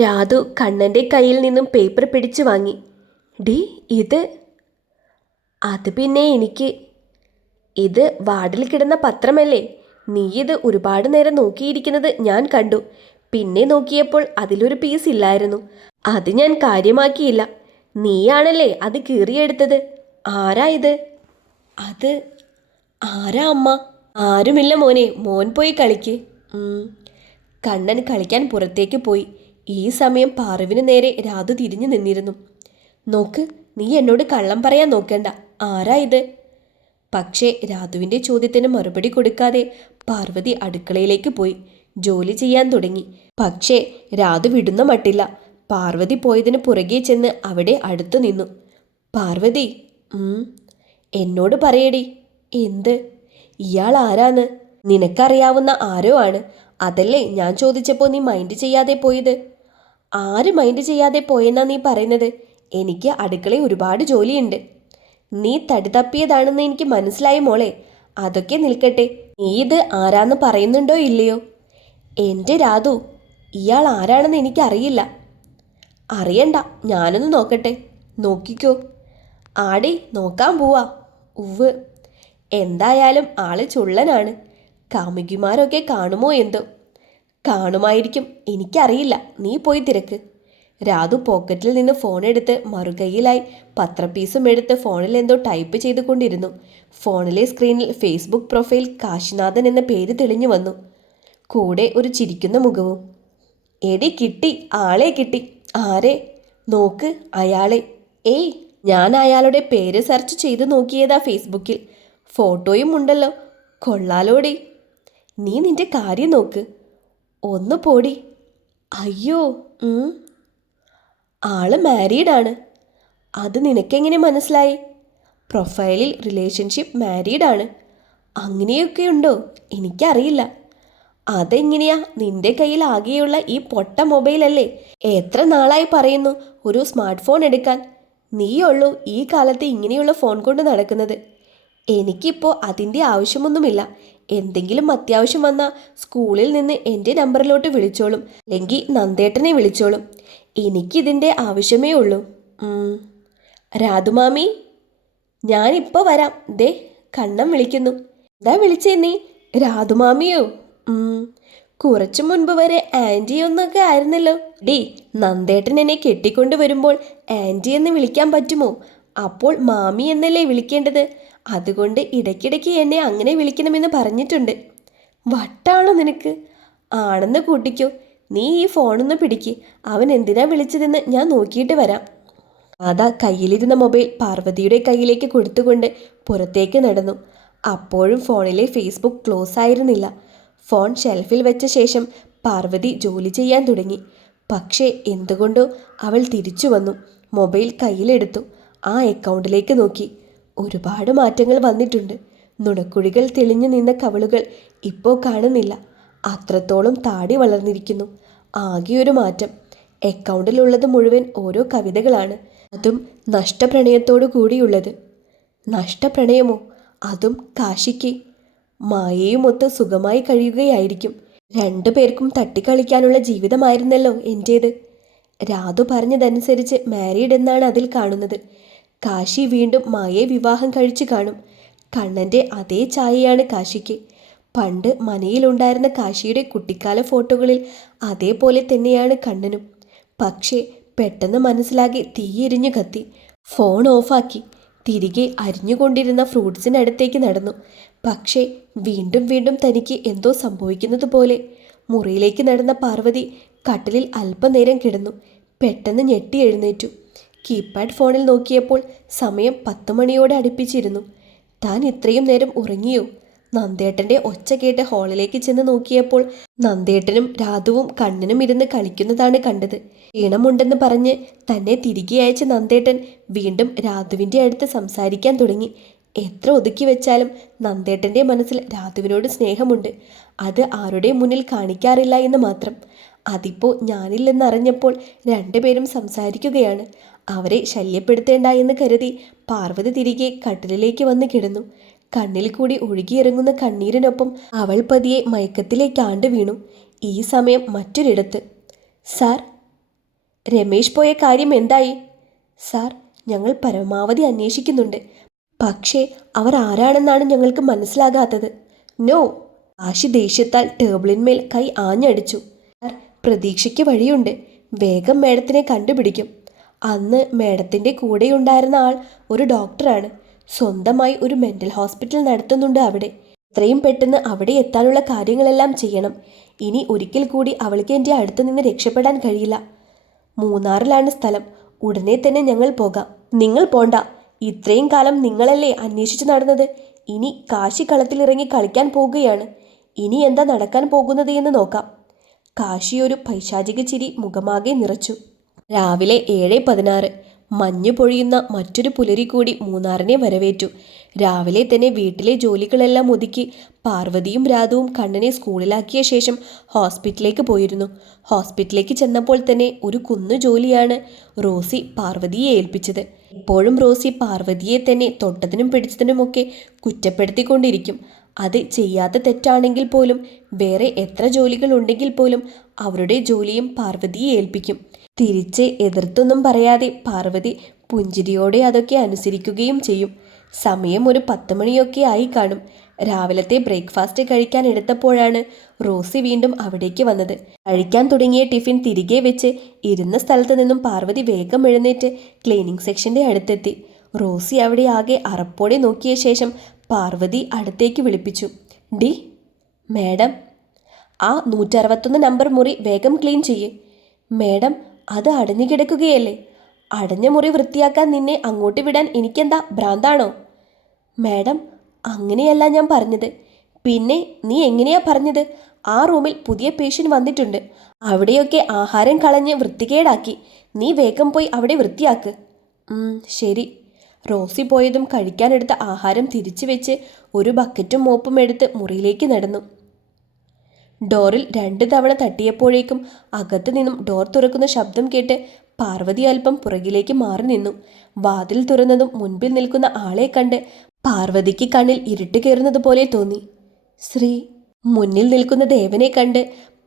രാധു കണ്ണന്റെ കയ്യിൽ നിന്നും പേപ്പർ പിടിച്ചു വാങ്ങി. ഡി ഇത്? അത് പിന്നെ എനിക്ക്. ഇത് വാർഡിൽ കിടന്ന പത്രമല്ലേ? നീ ഇത് ഒരുപാട് നേരം നോക്കിയിരിക്കുന്നത് ഞാൻ കണ്ടു. പിന്നെ നോക്കിയപ്പോൾ അതിലൊരു പീസ് ഇല്ലായിരുന്നു. അത് ഞാൻ കാര്യമാക്കിയില്ല. നീയാണല്ലേ അത് കീറിയെടുത്തത്? ആരാ ഇത്? അത് ആരാ അമ്മ? ആരുമില്ല മോനെ. മോൻ പോയി കളിക്ക്. കണ്ണൻ കളിക്കാൻ പുറത്തേക്ക് പോയി. ഈ സമയം പാറുവിന് നേരെ രാധു തിരിഞ്ഞു നിന്നിരുന്നു. നോക്ക് നീ എന്നോട് കള്ളം പറയാൻ നോക്കണ്ട. ആരാ ഇത്? പക്ഷേ രാധുവിന്റെ ചോദ്യത്തിന് മറുപടി കൊടുക്കാതെ പാർവതി അടുക്കളയിലേക്ക് പോയി. ജോലി ചെയ്യാൻ തുടങ്ങി. പക്ഷേ രാധു വിടുന്ന മട്ടില്ല. പാർവതി പോയതിന് പുറകെ ചെന്ന് അവിടെ അടുത്തു നിന്നു. പാർവതി എന്നോട് പറയടി. എന്ത്? ഇയാൾ ആരാന്ന്? നിനക്കറിയാവുന്ന ആരോ ആണ്. അതല്ലേ ഞാൻ ചോദിച്ചപ്പോൾ നീ മൈൻഡ് ചെയ്യാതെ പോയത്? ആര് മൈൻഡ് ചെയ്യാതെ പോയെന്നാ നീ പറയുന്നത്? എനിക്ക് അടുക്കളയിൽ ഒരുപാട് ജോലിയുണ്ട്. നീ തടി തപ്പിയതാണെന്ന് എനിക്ക് മനസ്സിലായി മോളെ. അതൊക്കെ നിൽക്കട്ടെ. നീ ഇത് ആരാന്ന് പറയുന്നുണ്ടോ ഇല്ലയോ? എന്റെ രാധു ഇയാൾ ആരാണെന്ന് എനിക്കറിയില്ല. അറിയണ്ട ഞാനൊന്ന് നോക്കട്ടെ. നോക്കിക്കോ. ആടി നോക്കാൻ പോവാ. ഉവ് എന്തായാലും ആൾ ചുള്ളനാണ്. കാമുകിമാരൊക്കെ കാണുമോ എന്തോ? കാണുമായിരിക്കും. എനിക്കറിയില്ല. നീ പോയി തിരക്ക്. രാധു പോക്കറ്റിൽ നിന്ന് ഫോൺ എടുത്ത് മറുകൈയിലായി പത്രപ്പീസും എടുത്ത് ഫോണിൽ എന്തോ ടൈപ്പ് ചെയ്തുകൊണ്ടിരുന്നു. ഫോണിലെ സ്ക്രീനിൽ ഫേസ്ബുക്ക് പ്രൊഫൈൽ കാശിനാഥൻ എന്ന പേര് തെളിഞ്ഞു വന്നു. കൂടെ ഒരു ചിരിക്കുന്ന മുഖവും. എടി കിട്ടി. ആളെ കിട്ടി. ആരെ? നോക്ക്. അയാളെ. ഏയ് ഞാൻ അയാളുടെ പേര് സെർച്ച് ചെയ്ത് നോക്കിയതാ ഫേസ്ബുക്കിൽ. ഫോട്ടോയും ഉണ്ടല്ലോ. കൊള്ളാലോടി. നീ നിന്റെ കാര്യം നോക്ക്. ഒന്ന് പോടി. അയ്യോ. ആൾ മാരീഡാണ്. അത് നിനക്കെങ്ങനെ മനസ്സിലായി? പ്രൊഫൈലിൽ റിലേഷൻഷിപ്പ് മാരീഡാണ്. അങ്ങനെയൊക്കെ ഉണ്ടോ എനിക്കറിയില്ല. അതെങ്ങനെയാ നിന്റെ കയ്യിൽ ആകെയുള്ള ഈ പൊട്ട മൊബൈലല്ലേ? എത്ര നാളായി പറയുന്നു ഒരു സ്മാർട്ട് ഫോൺ എടുക്കാൻ നീയുള്ളൂ ഈ കാലത്ത് ഇങ്ങനെയുള്ള ഫോൺ കൊണ്ട് നടക്കുന്നത്. എനിക്കിപ്പോൾ അതിന്റെ ആവശ്യമൊന്നുമില്ല. എന്തെങ്കിലും അത്യാവശ്യം വന്നാൽ സ്കൂളിൽ നിന്ന് എന്റെ നമ്പറിലോട്ട് വിളിച്ചോളും. അല്ലെങ്കിൽ നന്ദേട്ടനെ വിളിച്ചോളും. എനിക്കിതിന്റെ ആവശ്യമേ ഉള്ളൂ. രാധുമാമി ഞാനിപ്പോൾ വരാം. ദേ കണ്ണം വിളിക്കുന്നു. എന്താ വിളിച്ചേ നീ? രാധുമാമിയോ കുറച്ചു മുൻപ് വരെ ആന്റി ഒന്നൊക്കെ ആയിരുന്നല്ലോ. ഡി നന്ദേട്ടൻ എന്നെ കെട്ടിക്കൊണ്ട് വരുമ്പോൾ ആന്റി എന്ന് വിളിക്കാൻ പറ്റുമോ? അപ്പോൾ മാമി എന്നല്ലേ വിളിക്കേണ്ടത്? അതുകൊണ്ട് ഇടയ്ക്കിടയ്ക്ക് എന്നെ അങ്ങനെ വിളിക്കണമെന്ന് പറഞ്ഞിട്ടുണ്ട്. വട്ടാണോ നിനക്ക്? ആണെന്ന് കൂട്ടിക്കോ. നീ ഈ ഫോണൊന്ന് പിടിക്ക്. അവൻ എന്തിനാ വിളിച്ചതെന്ന് ഞാൻ നോക്കിയിട്ട് വരാം. അതാ കയ്യിലിരുന്ന മൊബൈൽ പാർവതിയുടെ കയ്യിലേക്ക് കൊടുത്തുകൊണ്ട് പുറത്തേക്ക് നടന്നു. അപ്പോഴും ഫോണിലെ ഫേസ്ബുക്ക് ക്ലോസ് ആയിരുന്നില്ല. ഫോൺ ഷെൽഫിൽ വെച്ച ശേഷം പാർവതി ജോലി ചെയ്യാൻ തുടങ്ങി. പക്ഷേ എന്തുകൊണ്ടോ അവൾ തിരിച്ചു വന്നു. മൊബൈൽ കയ്യിലെടുത്തു. ആ അക്കൗണ്ടിലേക്ക് നോക്കി. ഒരുപാട് മാറ്റങ്ങൾ വന്നിട്ടുണ്ട്. നുണക്കുഴികൾ തെളിഞ്ഞു നിന്ന കവളുകൾ ഇപ്പോൾ കാണുന്നില്ല. അത്രത്തോളം താടി വളർന്നിരിക്കുന്നു. ആകെ ഒരു മാറ്റം. അക്കൗണ്ടിലുള്ളത് മുഴുവൻ ഓരോ കവിതകളാണ്. അതും നഷ്ടപ്രണയത്തോടു കൂടിയുള്ളത്. നഷ്ടപ്രണയമോ? അതും കാശിക്ക്. മായയുമൊത്ത് സുഖമായി കഴിയുകയായിരിക്കും. രണ്ടു പേർക്കും തട്ടിക്കളിക്കാനുള്ള ജീവിതമായിരുന്നല്ലോ എന്റേത് രാധു പറഞ്ഞതനുസരിച്ച് മാരീഡ് എന്നാണ് അതിൽ കാണുന്നത്. കാശി വീണ്ടും മായയെ വിവാഹം കഴിച്ചു കാണും. കണ്ണന്റെ അതേ ചായയാണ് കാശിക്ക്. പണ്ട് മനയിലുണ്ടായിരുന്ന കാശിയുടെ കുട്ടിക്കാല ഫോട്ടോകളിൽ അതേപോലെ തന്നെയാണ് കണ്ണനും. പക്ഷേ പെട്ടെന്ന് മനസ്സിലാകെ തീയെരിഞ്ഞു കത്തി. ഫോൺ ഓഫാക്കി. തിരികെ അരിഞ്ഞുകൊണ്ടിരുന്ന ഫ്രൂട്ട്സിനടുത്തേക്ക് നടന്നു. പക്ഷേ വീണ്ടും വീണ്ടും തനിക്ക് എന്തോ സംഭവിക്കുന്നത് പോലെ. മുറിയിലേക്ക് നടന്ന പാർവതി കട്ടിലിൽ അല്പനേരം കിടന്നു. പെട്ടെന്ന് ഞെട്ടി എഴുന്നേറ്റു. കീപാഡ് ഫോണിൽ നോക്കിയപ്പോൾ സമയം പത്ത് മണിയോടെ അടുപ്പിച്ചിരുന്നു. താൻ ഇത്രയും നേരം ഉറങ്ങിയോ? നന്ദേട്ടന്റെ ഒച്ച കേട്ട് ഹാളിലേക്ക് ചെന്ന് നോക്കിയപ്പോൾ നന്ദേട്ടനും രാധുവും കണ്ണനും ഇരുന്ന് കളിക്കുന്നതാണ് കണ്ടത്. ഈണമുണ്ടെന്ന് പറഞ്ഞ് തന്നെ തിരികെ അയച്ച നന്ദേട്ടൻ വീണ്ടും രാധുവിന്റെ അടുത്ത് സംസാരിക്കാൻ തുടങ്ങി. എത്ര ഒതുക്കി വെച്ചാലും നന്ദേട്ടന്റെ മനസ്സിൽ രാധുവിനോട് സ്നേഹമുണ്ട്. അത് ആരുടെ മുന്നിൽ കാണിക്കാറില്ല എന്ന് മാത്രം. അതിപ്പോൾ ഞാനില്ലെന്നറിഞ്ഞപ്പോൾ രണ്ടുപേരും സംസാരിക്കുകയാണ്. അവരെ ശല്യപ്പെടുത്തേണ്ട എന്ന് കരുതി പാർവതി തിരികെ കട്ടിലിലേക്ക് വന്ന് കിടന്നു. കണ്ണിൽ കൂടി ഒഴുകിയിറങ്ങുന്ന കണ്ണീരിനൊപ്പം അവൾ പതിയെ മയക്കത്തിലേക്ക് ആണ്ട് വീണു. ഈ സമയം മറ്റൊരിടത്ത്. സാർ രമേശ് പോയ കാര്യം എന്തായി? സാർ ഞങ്ങൾ പരമാവധി അന്വേഷിക്കുന്നുണ്ട്. പക്ഷേ അവർ ആരാണെന്നാണ് ഞങ്ങൾക്ക് മനസ്സിലാകാത്തത്. നോ. ആശി ദേഷ്യത്താൽ ടേബിളിന്മേൽ കൈ ആഞ്ഞടിച്ചു. പ്രതീക്ഷയ്ക്ക് വഴിയുണ്ട്. വേഗം മേഡത്തിനെ കണ്ടുപിടിക്കും. അന്ന് മേഡത്തിന്റെ കൂടെ ഉണ്ടായിരുന്ന ആൾ ഒരു ഡോക്ടറാണ്. സ്വന്തമായി ഒരു മെന്റൽ ഹോസ്പിറ്റൽ നടത്തുന്നുണ്ട് അവിടെ. എത്രയും പെട്ടെന്ന് അവിടെ എത്താനുള്ള കാര്യങ്ങളെല്ലാം ചെയ്യണം. ഇനി ഒരിക്കൽ കൂടി അവൾക്ക് എന്റെ അടുത്ത് നിന്ന് രക്ഷപ്പെടാൻ കഴിയില്ല. മൂന്നാറിലാണ് സ്ഥലം. ഉടനെ തന്നെ ഞങ്ങൾ പോകാം. നിങ്ങൾ പോണ്ട. ഇത്രയും കാലം നിങ്ങളല്ലേ അന്വേഷിച്ചു നടന്നത്. ഇനി കാശി കളത്തിലിറങ്ങി കളിക്കാൻ പോകുകയാണ് ഇനി എന്താ നടക്കാൻ പോകുന്നത് എന്ന് നോക്കാം. കാശി ഒരു പൈശാചിക ചിരി മുഖമാകെ നിറച്ചു. രാവിലെ ഏഴ് പതിനാറ്. മഞ്ഞു പൊഴിയുന്ന മറ്റൊരു പുലരി കൂടി മൂന്നാറിനെ വരവേറ്റു. രാവിലെ തന്നെ വീട്ടിലെ ജോലികളെല്ലാം ഒതുക്കി പാർവതിയും രാധവും കണ്ണനെ സ്കൂളിലാക്കിയ ശേഷം ഹോസ്പിറ്റലിലേക്ക് പോയിരുന്നു. ഹോസ്പിറ്റലിലേക്ക് ചെന്നപ്പോൾ തന്നെ ഒരു കുന്നു ജോലിയാണ് റോസി പാർവതിയെ ഏൽപ്പിച്ചത്. എപ്പോഴും റോസി പാർവതിയെ തന്നെ തൊട്ടതിനും പിടിച്ചതിനുമൊക്കെ കുറ്റപ്പെടുത്തിക്കൊണ്ടിരിക്കും. അത് ചെയ്യാത്ത തെറ്റാണെങ്കിൽ പോലും വേറെ എത്ര ജോലികൾ ഉണ്ടെങ്കിൽ പോലും അവരുടെ ജോലിയും പാർവതിയെ ഏൽപ്പിക്കും. തിരിച്ച് എതിർത്തൊന്നും പറയാതെ പാർവതി പുഞ്ചിരിയോടെ അതൊക്കെ അനുസരിക്കുകയും ചെയ്യും. സമയം ഒരു പത്ത് മണിയൊക്കെ ആയി കാണും. രാവിലത്തെ ബ്രേക്ക്ഫാസ്റ്റ് കഴിക്കാൻ എടുത്തപ്പോഴാണ് റോസി വീണ്ടും അവിടേക്ക് വന്നത്. കഴിക്കാൻ തുടങ്ങിയ ടിഫിൻ തിരികെ വെച്ച് ഇരുന്ന സ്ഥലത്ത് നിന്നും പാർവതി വേഗം എഴുന്നേറ്റ് ക്ലീനിങ് സെക്ഷന്റെ അടുത്തെത്തി. റോസി അവിടെ ആകെ അറപ്പോടെ നോക്കിയ ശേഷം പാർവതി അടുത്തേക്ക് വിളിപ്പിച്ചു. ഡി മേഡം ആ നൂറ്ററുപത്തൊന്ന് നമ്പർ മുറി വേഗം ക്ലീൻ ചെയ്യേ. മേഡം അത് അടഞ്ഞു കിടക്കുകയല്ലേ? അടഞ്ഞ മുറി വൃത്തിയാക്കാൻ നിന്നെ അങ്ങോട്ട് വിടാൻ എനിക്കെന്താ ഭ്രാന്താണോ? മാഡം അങ്ങനെയല്ല ഞാൻ പറഞ്ഞത്. പിന്നെ നീ എങ്ങനെയാ പറഞ്ഞത്? ആ റൂമിൽ പുതിയ പേഷ്യന്റ് വന്നിട്ടുണ്ട്. അവിടെയൊക്കെ ആഹാരം കളഞ്ഞ് വൃത്തികേടാക്കി. നീ വേഗം പോയി അവിടെ വൃത്തിയാക്ക്. ശരി. റോസി പോയതും കഴിക്കാനെടുത്ത ആഹാരം തിരിച്ചു വെച്ച് ഒരു ബക്കറ്റും മോപ്പും എടുത്ത് മുറിയിലേക്ക് നടന്നു. ഡോറിൽ രണ്ട് തവണ തട്ടിയപ്പോഴേക്കും അകത്തു നിന്നും ഡോർ തുറക്കുന്ന ശബ്ദം കേട്ട് പാർവതി അല്പം പുറകിലേക്ക് മാറി നിന്നു. വാതിൽ തുറന്നതും മുൻപിൽ നിൽക്കുന്ന ആളെ കണ്ട് പാർവതിക്ക് കണ്ണിൽ ഇരുട്ട് കയറുന്നത് പോലെ തോന്നി. ശ്രീ മുന്നിൽ നിൽക്കുന്ന ദേവനെ കണ്ട്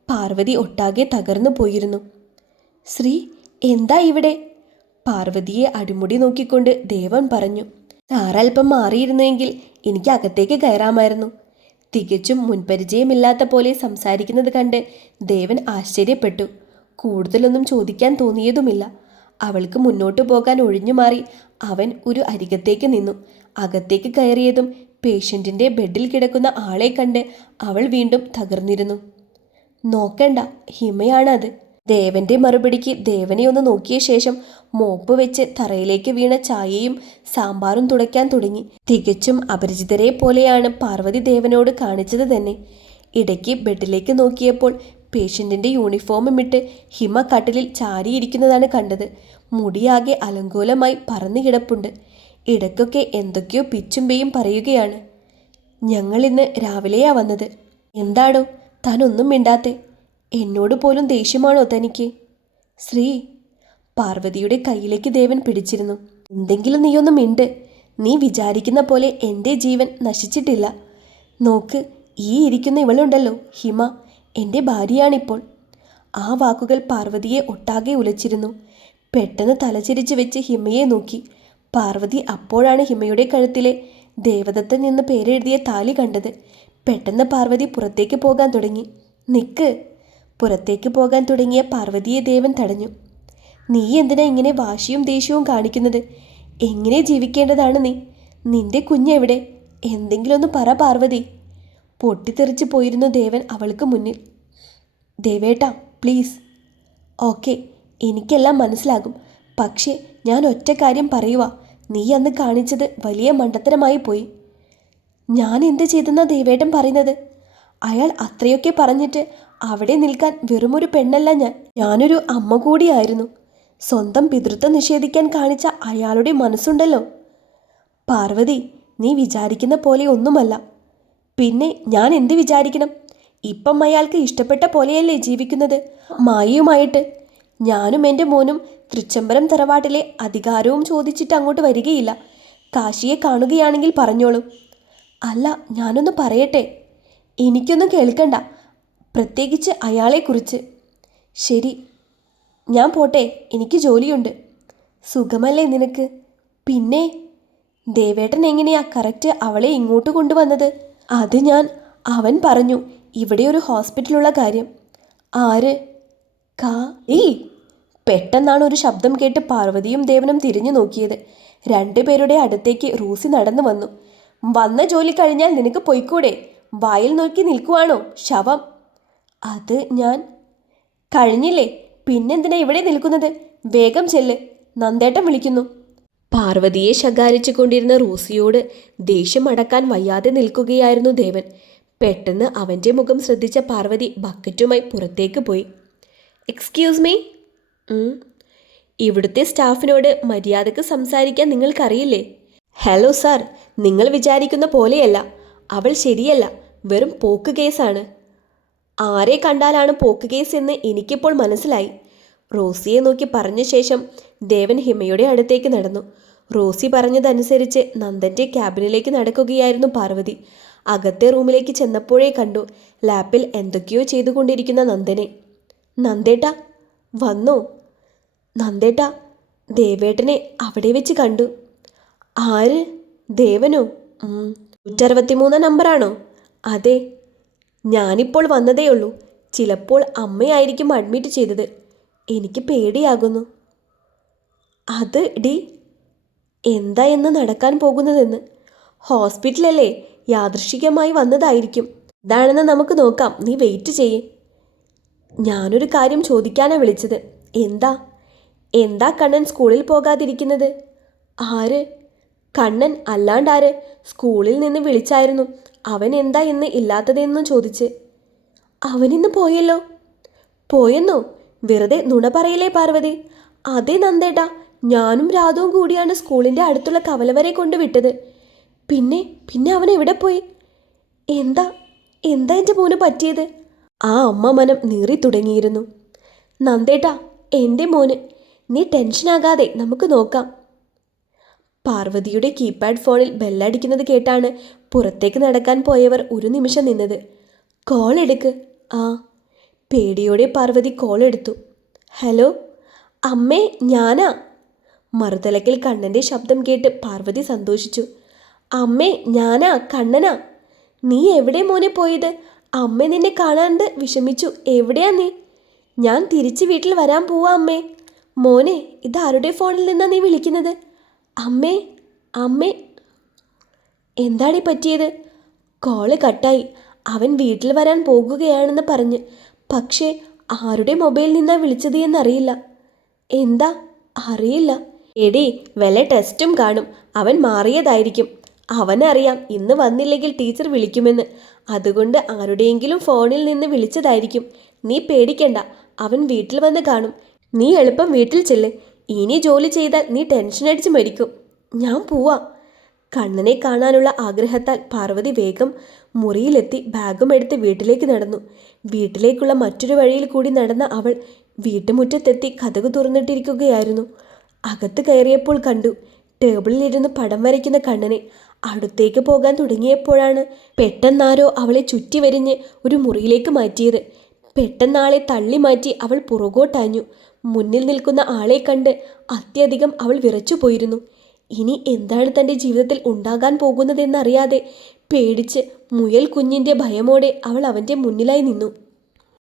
പാർവതി ഒട്ടാകെ തകർന്നു പോയിരുന്നു. ശ്രീ എന്താ ഇവിടെ? പാർവതിയെ അടിമുടി നോക്കിക്കൊണ്ട് ദേവൻ പറഞ്ഞു. സാറൽപ്പം മാറിയിരുന്നെങ്കിൽ എനിക്ക് അകത്തേക്ക് കയറാമായിരുന്നു. തികച്ചും മുൻപരിചയമില്ലാത്ത പോലെ സംസാരിക്കുന്നത് കണ്ട് ദേവൻ ആശ്ചര്യപ്പെട്ടു. കൂടുതലൊന്നും ചോദിക്കാൻ തോന്നിയതുമില്ല. അവൾക്ക് മുന്നോട്ട് പോകാൻ ഒഴിഞ്ഞു മാറി അവൻ ഒരു അരികത്തേക്ക് നിന്നു. അകത്തേക്ക് കയറിയതും പേഷ്യന്റിന്റെ ബെഡിൽ കിടക്കുന്ന ആളെ കണ്ട് അവൾ വീണ്ടും തകർന്നിരുന്നു. നോക്കണ്ട ഹിമയാണത്. ദേവന്റെ മറുപടിക്ക് ദേവനെ ഒന്ന് നോക്കിയ ശേഷം മോപ്പ് വെച്ച് തറയിലേക്ക് വീണ ചായയും സാമ്പാറും തുടയ്ക്കാൻ തുടങ്ങി. തികച്ചും അപരിചിതരെ പോലെയാണ് പാർവതി ദേവനോട് കാണിച്ചത് തന്നെ. ഇടയ്ക്ക് ബെഡിലേക്ക് നോക്കിയപ്പോൾ പേഷ്യന്റിന്റെ യൂണിഫോമും ഇട്ട് ഹിമ കട്ടിലിൽ ചാരിയിരിക്കുന്നതാണ് കണ്ടത്. മുടിയാകെ അലങ്കോലമായി പറന്നു കിടപ്പുണ്ട്. ഇടയ്ക്കൊക്കെ എന്തൊക്കെയോ പിച്ചും പേയും പറയുകയാണ്. ഞങ്ങൾ ഇന്ന് രാവിലെയാ വന്നത്. എന്താടോ? താനൊന്നും മിണ്ടാത്തെ. എന്നോട് പോലും ദേഷ്യമാണോ തനിക്ക്? ശ്രീ പാർവതിയുടെ കയ്യിലേക്ക് ദേവൻ പിടിച്ചിരുന്നു. എന്തെങ്കിലും നീയൊന്നും മിണ്ട്. നീ വിചാരിക്കുന്ന പോലെ എന്റെ ജീവൻ നശിച്ചിട്ടില്ല. നോക്ക് ഈ ഇരിക്കുന്ന ഇവളുണ്ടല്ലോ ഹിമ. എന്റെ ഭാര്യയാണിപ്പോൾ. ആ വാക്കുകൾ പാർവതിയെ ഒട്ടാകെ ഉലച്ചിരുന്നു. പെട്ടെന്ന് തലചിരിച്ച് വെച്ച് ഹിമയെ നോക്കി. പാർവതി അപ്പോഴാണ് ഹിമയുടെ കഴുത്തിലെ ദേവദത്തൻ നിന്ന് പേരെഴുതിയ താലി കണ്ടത്. പെട്ടെന്ന് പാർവതി പുറത്തേക്ക് പോകാൻ തുടങ്ങി. നിക്ക് പുറത്തേക്ക് പോകാൻ തുടങ്ങിയ പാർവതിയെ ദേവൻ തടഞ്ഞു. നീ എന്തിനാ ഇങ്ങനെ വാശിയും ദേഷ്യവും കാണിക്കുന്നത്? എങ്ങനെ ജീവിക്കേണ്ടതാണ് നീ? നിന്റെ കുഞ്ഞെവിടെ? എന്തെങ്കിലും ഒന്ന് പറ പാർവതി. പൊട്ടിത്തെറിച്ച് പോയിരുന്നു ദേവൻ അവൾക്ക് മുന്നിൽ. ദേവേട്ടാ പ്ലീസ്. ഓക്കെ എനിക്കെല്ലാം മനസ്സിലാകും. പക്ഷേ ഞാൻ ഒറ്റ കാര്യം പറയുക നീ അന്ന് കാണിച്ചത് വലിയ മണ്ടത്തരമായി പോയി. ഞാൻ എന്ത് ചെയ്തെന്നാ ദേവേട്ടൻ പറയുന്നത്? അയാൾ അത്രയൊക്കെ പറഞ്ഞിട്ട് അവിടെ നിൽക്കാൻ വെറുമൊരു പെണ്ണല്ല ഞാൻ. ഞാനൊരു അമ്മ കൂടിയായിരുന്നു. സ്വന്തം പിതൃത്വം നിഷേധിക്കാൻ കാണിച്ച അയാളുടെ മനസ്സുണ്ടല്ലോ. പാർവതി നീ വിചാരിക്കുന്ന പോലെ ഒന്നുമല്ല. പിന്നെ ഞാൻ എന്ത് വിചാരിക്കണം? ഇപ്പം അയാൾക്ക് ഇഷ്ടപ്പെട്ട പോലെയല്ലേ ജീവിക്കുന്നത്? മായയുമായിട്ട്. ഞാനും എന്റെ മോനും തൃച്ചംബരം തറവാട്ടിലെ അധികാരവും ചോദിച്ചിട്ട് അങ്ങോട്ട് വരികയില്ല. കാശിയെ കാണുകയാണെങ്കിൽ പറഞ്ഞോളൂ. അല്ല ഞാനൊന്ന് പറയട്ടെ? എനിക്കൊന്നും കേൾക്കണ്ട. പ്രത്യേകിച്ച് അയാളെക്കുറിച്ച്. ശരി ഞാൻ പോട്ടെ എനിക്ക് ജോലിയുണ്ട്. സുഖമല്ലേ നിനക്ക്? പിന്നെ ദേവേട്ടൻ എങ്ങനെയാ കറക്റ്റ് അവളെ ഇങ്ങോട്ട് കൊണ്ടുവന്നത്? അത് ഞാൻ അവൻ പറഞ്ഞു ഇവിടെ ഒരു ഹോസ്പിറ്റലുള്ള കാര്യം. ആര്? കാ ഈ പെട്ടെന്നാണ് ഒരു ശബ്ദം കേട്ട് പാർവതിയും ദേവനും തിരിഞ്ഞു നോക്കിയത്. രണ്ടുപേരുടെ അടുത്തേക്ക് റൂസി നടന്നു വന്നു. വന്ന ജോലി കഴിഞ്ഞാൽ നിനക്ക് പൊയ്ക്കൂടെ? വായിൽ നോക്കി നിൽക്കുവാണോ? ശവം. അത് ഞാൻ. കഴിഞ്ഞില്ലേ? പിന്നെന്തിനാ ഇവിടെ നിൽക്കുന്നത്? വേഗം ചെല്ല്. നന്ദേട്ടം വിളിക്കുന്നു. പാർവതിയെ ശകാരിച്ചു കൊണ്ടിരുന്ന റൂസിയോട് ദേഷ്യം അടക്കാൻ വയ്യാതെ നിൽക്കുകയായിരുന്നു ദേവൻ. പെട്ടെന്ന് അവന്റെ മുഖം ശ്രദ്ധിച്ച പാർവതി ബക്കറ്റുമായി പുറത്തേക്ക് പോയി. എക്സ്ക്യൂസ് മീ ഇവിടുത്തെ സ്റ്റാഫിനോട് മര്യാദയ്ക്ക് സംസാരിക്കാൻ നിങ്ങൾക്കറിയില്ലേ? ഹലോ സാർ നിങ്ങൾ വിചാരിക്കുന്ന പോലെയല്ല. അവൾ ശരിയല്ല. വെറും പോക്ക് കേസാണ്. ആരെ കണ്ടാലാണ് പോക്ക് കേസ് എന്ന് എനിക്കിപ്പോൾ മനസ്സിലായി. റോസിയെ നോക്കി പറഞ്ഞ ശേഷം ദേവൻ ഹിമയുടെ അടുത്തേക്ക് നടന്നു. റോസി പറഞ്ഞതനുസരിച്ച് നന്ദന്റെ ക്യാബിനിലേക്ക് നടക്കുകയായിരുന്നു പാർവതി. അകത്തെ റൂമിലേക്ക് ചെന്നപ്പോഴേ കണ്ടു ലാപ്പിൽ എന്തൊക്കെയോ ചെയ്തുകൊണ്ടിരിക്കുന്ന നന്ദനെ. നന്ദേട്ട വന്നോ? നന്ദേട്ട ദേവേട്ടനെ അവിടെ വെച്ച് കണ്ടു. ആര്? ദേവനോ? നൂറ്ററുപത്തിമൂന്നാം നമ്പറാണോ? അതെ ഞാനിപ്പോൾ വന്നതേയുള്ളൂ ചിലപ്പോൾ അമ്മയായിരിക്കും അഡ്മിറ്റ് ചെയ്തത്. എനിക്ക് പേടിയാകുന്നു. അത് ഡി എന്താ എന്ന് നടക്കാൻ പോകുന്നതെന്ന്? ഹോസ്പിറ്റലല്ലേ യാദൃശികമായി വന്നതായിരിക്കും. ഇതാണെന്ന് നമുക്ക് നോക്കാം. നീ വെയിറ്റ് ചെയ്യേ. ഞാനൊരു കാര്യം ചോദിക്കാനാണ് വിളിച്ചത്. എന്താ? എന്താ കണ്ണൻ സ്കൂളിൽ പോകാതിരിക്കുന്നത്? ആര്? കണ്ണൻ അല്ലാണ്ടാര് സ്കൂളിൽ നിന്ന് വിളിച്ചായിരുന്നു. അവൻ എന്താ ഇന്ന് ഇല്ലാത്തതെന്നും ചോദിച്ച്. അവനിന്ന് പോയല്ലോ. പോയെന്നോ? വെറുതെ നുണ പറയില്ലേ പാർവതി. അതേ നന്ദേട്ടാ ഞാനും രാധവും കൂടിയാണ് സ്കൂളിന്റെ അടുത്തുള്ള കവലവരെ കൊണ്ട് വിട്ടത്. പിന്നെ പിന്നെ അവൻ എവിടെ പോയി? എന്താ എന്താ എന്റെ മോന് പറ്റിയത്? ആ അമ്മ മനം നീറി തുടങ്ങിയിരുന്നു. നന്ദേട്ടാ എന്റെ മോന് നീ ടെൻഷനാകാതെ നമുക്ക് നോക്കാം. പാർവതിയുടെ കീപാഡ് ഫോണിൽ ബെല്ലടിക്കുന്നത് കേട്ടാണ് പുറത്തേക്ക് നടക്കാൻ പോയവർ ഒരു നിമിഷം നിന്നത്. കോൾ എടുക്ക്. ആ. പേടിയോടെ പാർവതി കോൾ എടുത്തു. ഹലോ അമ്മേ ഞാനാ. മറുതലക്കിൽ കണ്ണന്റെ ശബ്ദം കേട്ട് പാർവതി സന്തോഷിച്ചു. അമ്മേ ഞാനാ കണ്ണനാ. നീ എവിടെ മോനെ പോയത്? അമ്മ നിന്നെ കാണാണ്ട് വിഷമിച്ചു. എവിടെയാ നീ? ഞാൻ തിരിച്ച് വീട്ടിൽ വരാൻ പോവാ അമ്മേ. മോനെ ഇത് ആരുടെ ഫോണിൽ നിന്നാണ് നീ വിളിക്കുന്നത്? അമ്മേ അമ്മേ. എന്താടി പറ്റിയത്? കോൾ കട്ടായി. അവൻ വീട്ടിൽ വരാൻ പോകുകയാണെന്ന് പറഞ്ഞ്. പക്ഷേ ആരുടെ മൊബൈലിൽ നിന്നാ വിളിച്ചത് എന്നറിയില്ല. എന്താ? അറിയില്ല. എടി വല്ല ടെസ്റ്റും കാണും. അവൻ മാറിയതായിരിക്കും. അവനറിയാം ഇന്ന് വന്നില്ലെങ്കിൽ ടീച്ചർ വിളിക്കുമെന്ന്. അതുകൊണ്ട് ആരുടെയെങ്കിലും ഫോണിൽ നിന്ന് വിളിച്ചതായിരിക്കും. നീ പേടിക്കണ്ട. അവൻ വീട്ടിൽ വന്ന് കാണും. നീ എളുപ്പം വീട്ടിൽ ചെല്ല്. ഇനി ജോലി ചെയ്താൽ നീ ടെൻഷൻ അടിച്ച് മരിക്കും. ഞാൻ പോവാ. കണ്ണനെ കാണാനുള്ള ആഗ്രഹത്താൽ പാർവതി വേഗം മുറിയിലെത്തി ബാഗും എടുത്ത് വീട്ടിലേക്ക് നടന്നു. വീട്ടിലേക്കുള്ള മറ്റൊരു വഴിയിൽ കൂടി നടന്ന അവൾ വീട്ടുമുറ്റത്തെത്തി കഥക് തുറന്നിട്ടിരിക്കുകയായിരുന്നു. അകത്ത് കയറിയപ്പോൾ കണ്ടു ടേബിളിലിരുന്ന് പടം വരയ്ക്കുന്ന കണ്ണനെ. അടുത്തേക്ക് പോകാൻ തുടങ്ങിയപ്പോഴാണ് പെട്ടെന്നാരോ അവളെ ചുറ്റി വരിഞ്ഞ് ഒരു മുറിയിലേക്ക് മാറ്റിയത്. പെട്ടെന്നാളെ തള്ളി മാറ്റി അവൾ പുറകോട്ടാഞ്ഞു. മുന്നിൽ നിൽക്കുന്ന ആളെ കണ്ട് അത്യധികം അവൾ വിറച്ചുപോയിരുന്നു ഇനി എന്താണ് തന്റെ ജീവിതത്തിൽ ഉണ്ടാകാൻ പോകുന്നതെന്നറിയാതെ പേടിച്ച് മുയൽ കുഞ്ഞിന്റെ ഭയമോടെ അവൾ അവന്റെ മുന്നിലായി നിന്നു.